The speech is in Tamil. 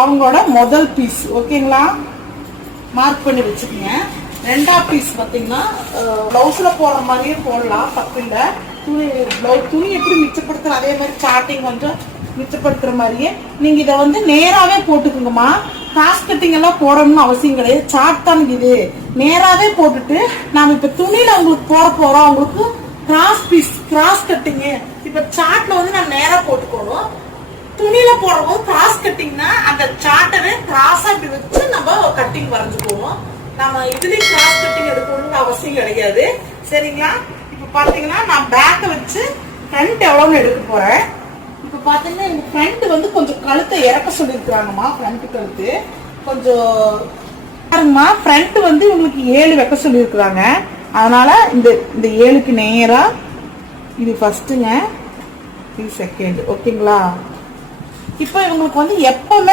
அவங்களோட முதல் பீஸ். ஓகேங்களா, மார்க் பண்ணி வச்சுக்கோங்க. ரெண்டாவது பீஸ் பார்த்தீங்கன்னா பிளவுஸ்ல போடுற மாதிரியே போடலாம், தப்பு இல்லை. துணி எப்படி மிச்சப்படுத்துற அதே மாதிரி சார்ட்டிங் கொஞ்சம் மிச்சப்படுத்துற மாதிரியே நீங்க இதை வந்து நேராவே போட்டுக்குங்கம்மா. கிராஸ் கட்டிங் எல்லாம் போடணும்னு அவசியம் கிடையாது. சார்ட் தான் இது, நேராவே போட்டுட்டு நாம இப்ப துணியில உங்களுக்கு போட போறோம். உங்களுக்கு கிராஸ் பீஸ் கிராஸ் கட்டிங் இப்ப சார்ட்ல வந்து நான் நேரா போட்டுக்கணும். துணியில போடுறோம் கிராஸ் கட்டிங்னா அந்த சார்ட்டவே கிராஸா இப்படி வச்சு நம்ம கட்டிங் வரைஞ்சுக்குவோம். நம்ம இதுலயும் கிராஸ் கட்டிங் எடுக்கணும்னு அவசியம் கிடையாது. சரிங்களா, இப்ப பாத்தீங்கன்னா நான் பேக்க வச்சு ஃப்ரண்ட் எவ்வளவுன்னு எடுக்க போறேன். இப்ப பாத்தீங்கன்னா இந்த ஃப்ரண்ட் வந்து கொஞ்சம் கழுத்தை இறக்க சொல்லிருக்காங்கம்மா. ஃப்ரண்ட் கழுத்து கொஞ்சம் பாருங்கம்மா. ஃப்ரண்ட் வந்து உங்களுக்கு 7 வைக்க சொல்லியிருக்கிறாங்க. அதனால இந்த 7க்கு நேரா இது ஃபர்ஸ்ட்டுங்க, இது செகண்ட். ஓகேங்களா, இப்போ இவங்களுக்கு வந்து எப்பவுமே